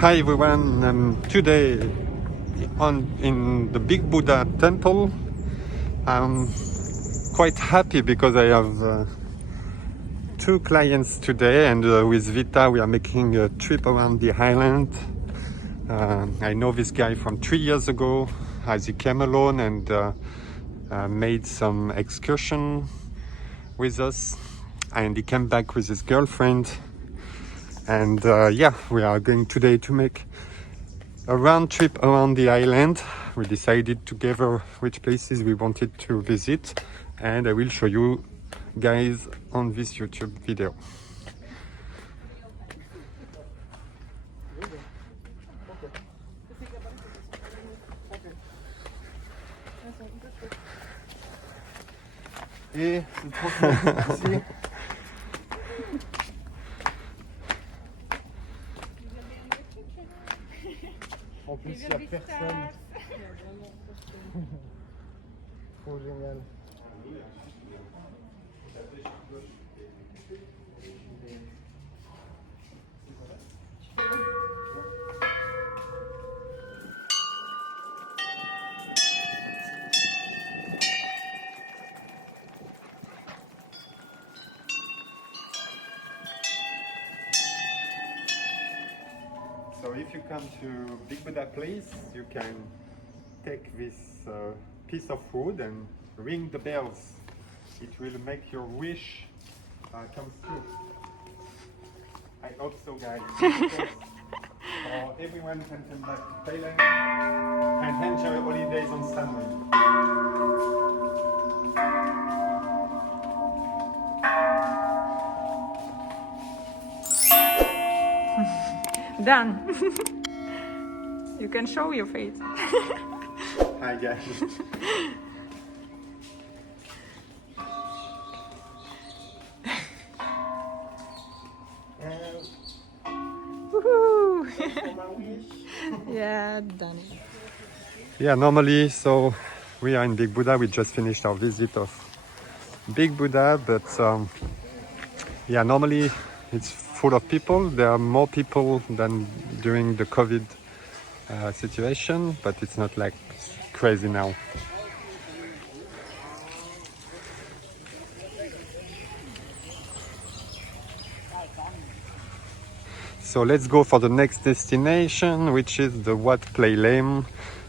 Hi everyone, today in the Big Buddha temple. I'm quite happy because I have two clients today, and with Vita we are making a trip around the island. I know this guy from 3 years ago as he came alone and made some excursion with us, and he came back with his girlfriend. And yeah, we are going today to make a round trip around the island. We decided together which places we wanted to visit, and I will show you guys on this YouTube video. Et c'est trop cool. Merci. En plus, il n'y a personne. Trop génial. So if you come to Big Buddha place, you can take this piece of wood and ring the bells. It will make your wish come true. I hope so, guys. Or everyone can come back to Thailand and enjoy holidays on Samui. Done. You can show your face. Hi, guys. Woohoo! Yeah, done. Yeah, normally, so we are in Big Buddha. We just finished our visit of Big Buddha, but yeah, normally it's full of people. There are more people than during the COVID situation, but it's not like crazy now. So let's go for the next destination, which is the Wat Plai Laem,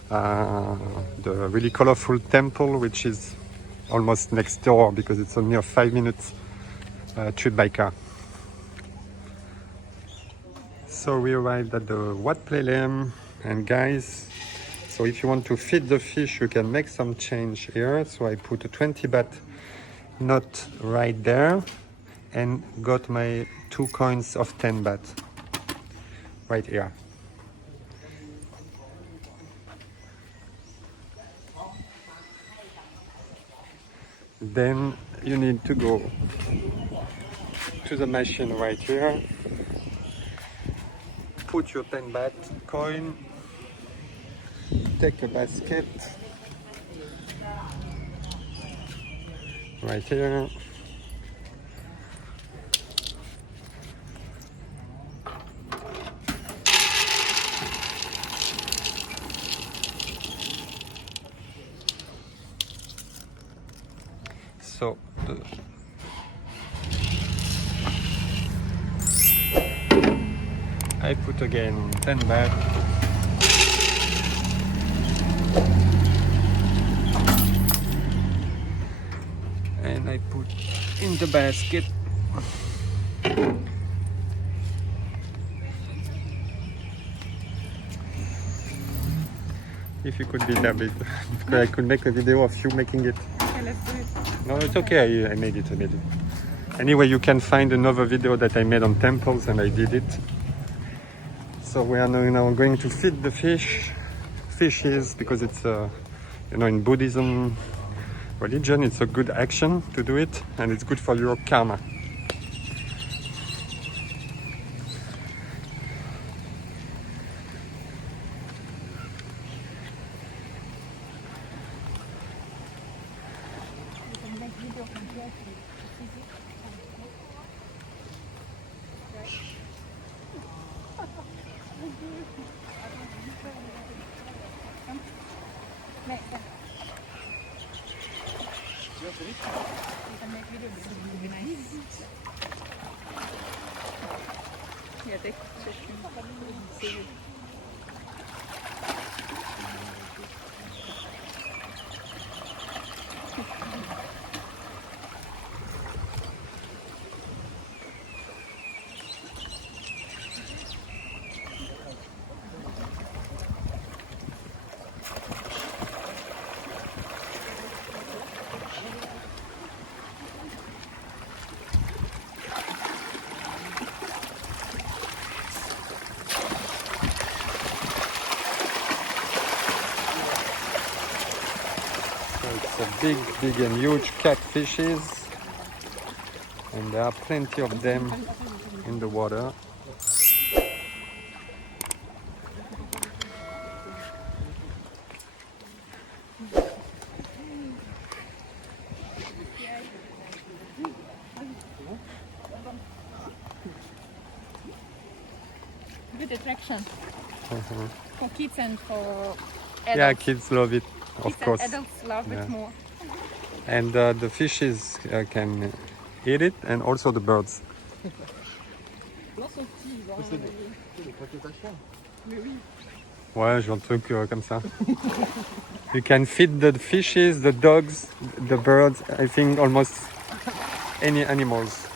the really colorful temple, which is almost next door because it's only a 5 minutes trip by car. So we arrived at the Wat Plai Laem, and guys, so if you want to feed the fish, you can make some change here. So I put a 20 baht note right there and got my 2 coins of 10 baht right here. Then you need to go to the machine right here, put your 10 baht coin, take a basket right here, so I put again 10 baht. And I put in the basket. If you could be there, because I could make a video of you making it. Okay, let's do it. No, it's okay. I made it. Anyway, you can find another video that I made on temples, and I did it. So we are now going to feed the fishes, because it's in Buddhism religion, it's a good action to do it, and it's good for your karma. Yeah, take pictures. So it's a big and huge catfishes, and there are plenty of them in the water. Good attraction Uh-huh. for kids and for Yeah, adults. kids love it, of Kids course. and adults love Yeah. it more. And the fishes can eat it, and also the birds. C'est des croquettes à chien. Ouais, genre de trucs comme ça. You can feed the fishes, the dogs, the birds, I think almost any animals.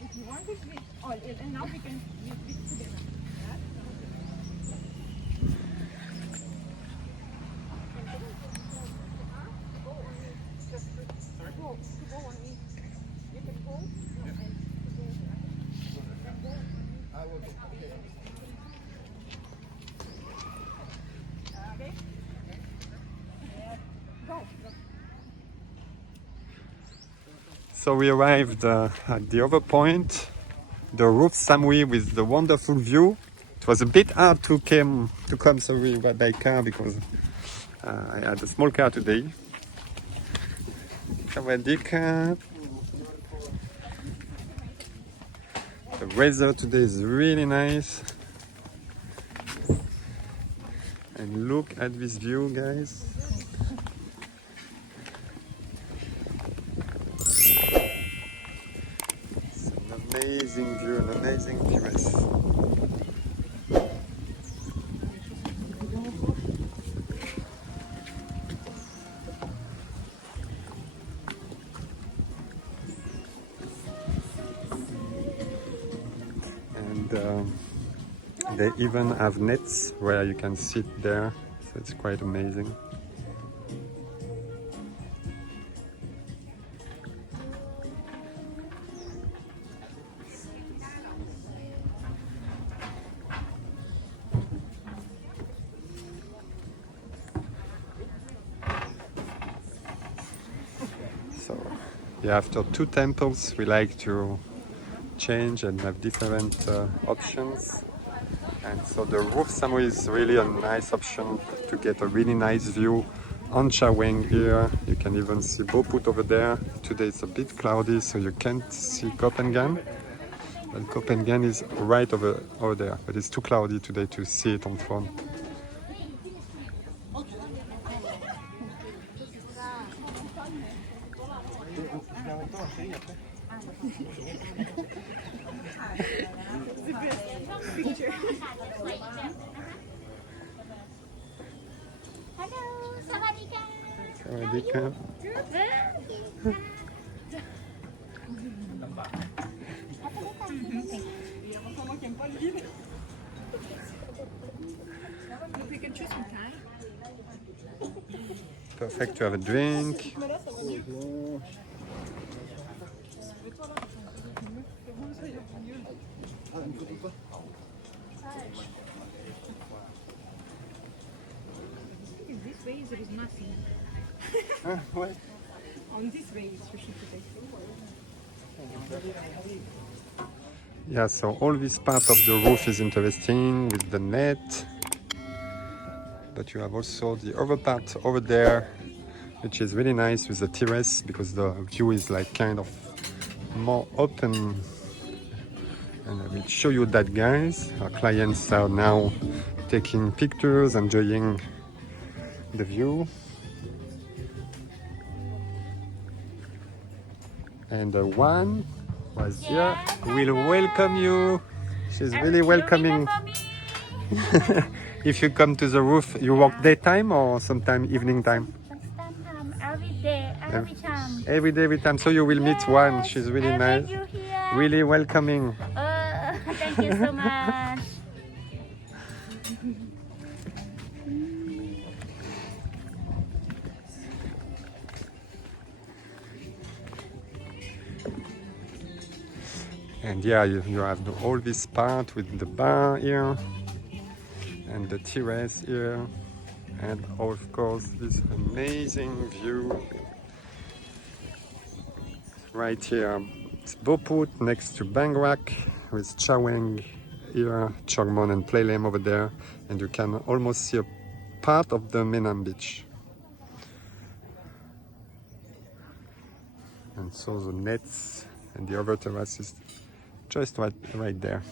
If you want it, and now we can use it together. So we arrived at the other point, the roof Samui with the wonderful view. It was a bit hard to come sorry by car because I had a small car today. The weather today is really nice. And look at this view, guys. It's an amazing view, an amazing place. And they even have nets where you can sit there, so it's quite amazing. So, yeah, after two temples, we like to change and have different options. And so the roof Samui is really a nice option to get a really nice view on Chaweng here. You can even see Boput over there. Today it's a bit cloudy, so you can't see Kopenhagen. But Kopenhagen is right over there, but it's too cloudy today to see it on phone. Hello, Sawadika. Sawadika. We can choose some time. Perfect to have a drink. This way there is nothing. Ouais. On this way you should take. Yeah, so all this part of the roof is interesting with the net. But you have also the other part over there, which is really nice with the terrace because the view is like kind of more open. And I will show you that, guys. Our clients are now taking pictures, enjoying the view. And the one was here will welcome you. She's really welcoming. If you come to the roof, you work daytime or sometime evening time? Every day, every time. Every day, every time. So you will meet one. She's really I nice. met you here. Really welcoming. Thank you so much. And yeah, you have all this part with the bar here and the terrace here, and of course this amazing view right here. It's Boput next to Bangrak with Chaweng here, Chongmon and Plai Laem over there, and you can almost see a part of the Menam beach. And so the nets and the other terrace is just right there.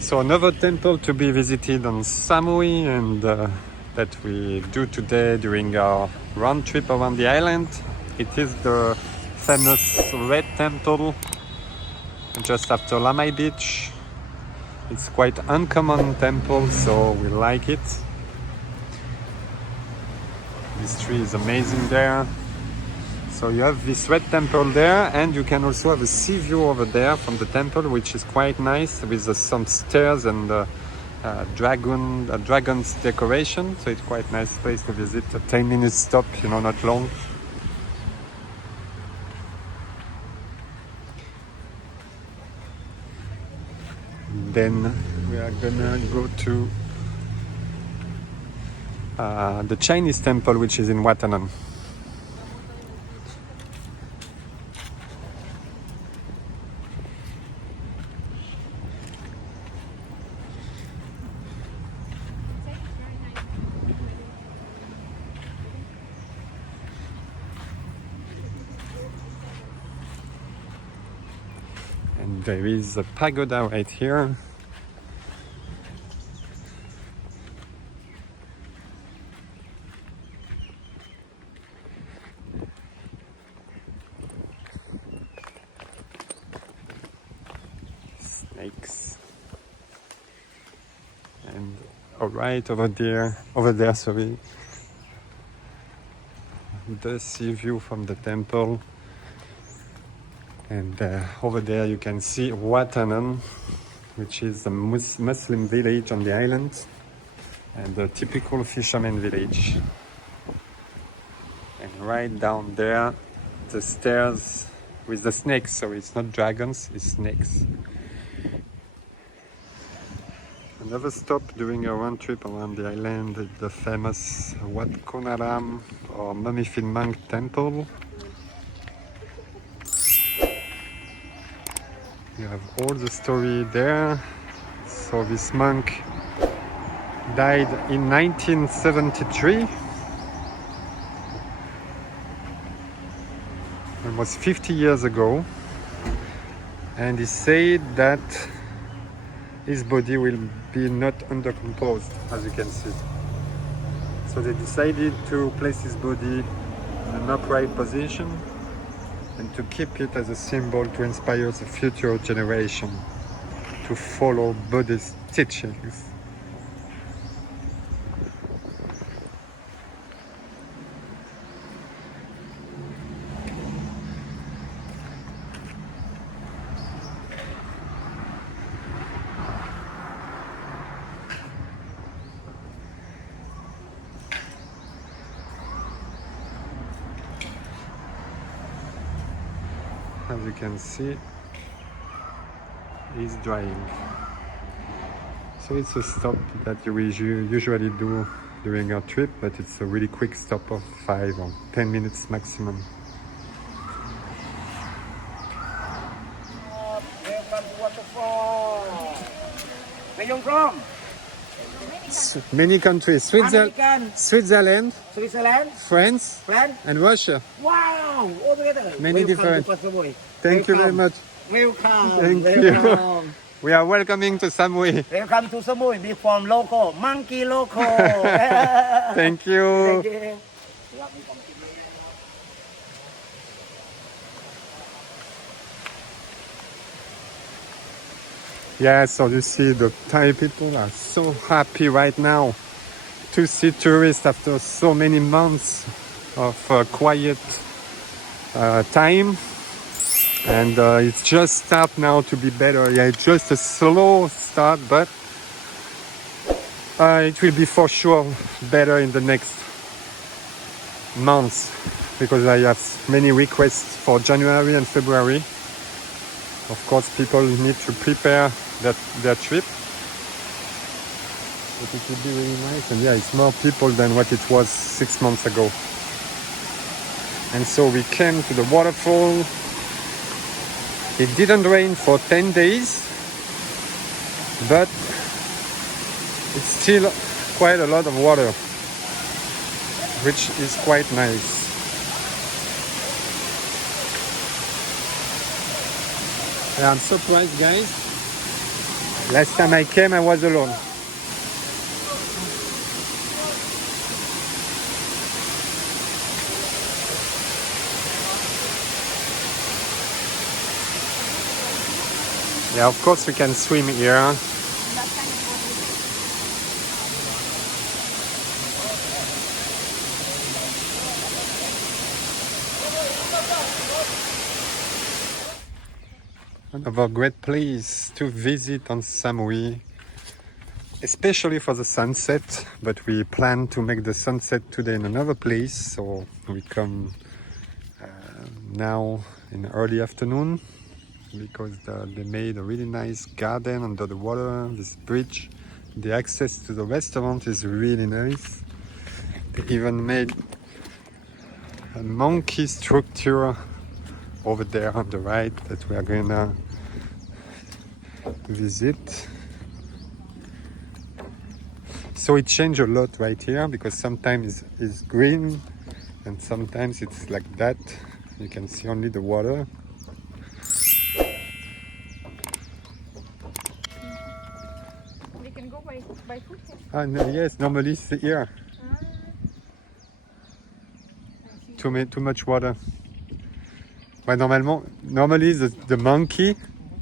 So another temple to be visited on Samui, and that we do today during our round trip around the island. It is the famous Red Temple just after Lamai Beach. It's quite uncommon temple, so we like it. This tree is amazing there. So you have this red temple there, and you can also have a sea view over there from the temple, which is quite nice with some stairs and dragon's decoration. So it's quite nice place to visit. A 10-minute stop, not long. Then we are gonna go to the Chinese temple, which is in Wat Plai. And there is a pagoda right here. Snakes. And right over there, sorry, the sea view from the temple. And over there you can see Wat Plai, which is a Muslim village on the island and a typical fisherman village. And right down there, the stairs with the snakes. So it's not dragons, it's snakes. Another stop during a round trip around the island is the famous Wat Konaram or mummified monk temple. You have all the story there. So this monk died in 1973. It was 50 years ago. And he said that his body will be not undercomposed, as you can see. So they decided to place his body in an upright position and to keep it as a symbol to inspire the future generation to follow Buddhist teachings. As you can see, is drying. So it's a stop that we usually do during our trip, but it's a really quick stop of 5 or 10 minutes maximum. Welcome to Waterfall. Where you from? Many countries, American, Switzerland, Switzerland, France, France. and Russia. Wow, all together. Many different. To Koh Samui. Thank you very much. Welcome. Thank Welcome. you. We are welcoming to Samui. Welcome to Samui. Be from local, monkey local. Thank you. Thank you. Yeah, so you see the Thai people are so happy right now to see tourists after so many months of quiet time. And it's just start now to be better. Yeah, it's just a slow start, but it will be for sure better in the next months, because I have many requests for January and February. Of course, people need to prepare their trip. But it will be really nice, and yeah, it's more people than what it was 6 months ago. And so we came to the waterfall. It didn't rain for 10 days, but it's still quite a lot of water, which is quite nice. Yeah, I'm surprised, guys. Last time I came, I was alone. Yeah, of course we can swim here. One of our great places to visit on Samui, especially for the sunset, but we plan to make the sunset today in another place, so we come now in early afternoon, because they made a really nice garden under the water, this bridge. The access to the restaurant is really nice. They even made a monkey structure over there on the right that we are gonna visit. So it changed a lot right here, because sometimes it's green and sometimes it's like that. You can see only the water. We can go by foot. No, yes, normally it's here. Too much water. Well, normally the monkey,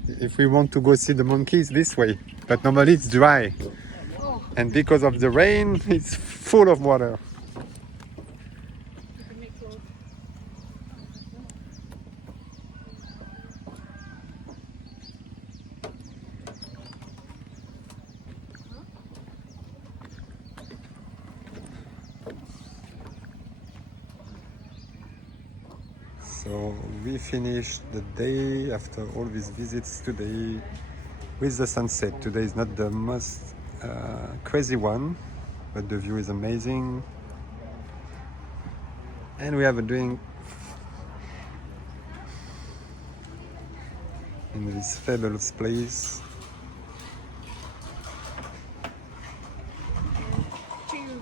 if we want to go see the monkey, it's this way. But normally it's dry. And because of the rain, it's full of water. So we finished the day after all these visits today with the sunset. Today is not the most crazy one, but the view is amazing. And we have a drink in this fabulous place. Cheers.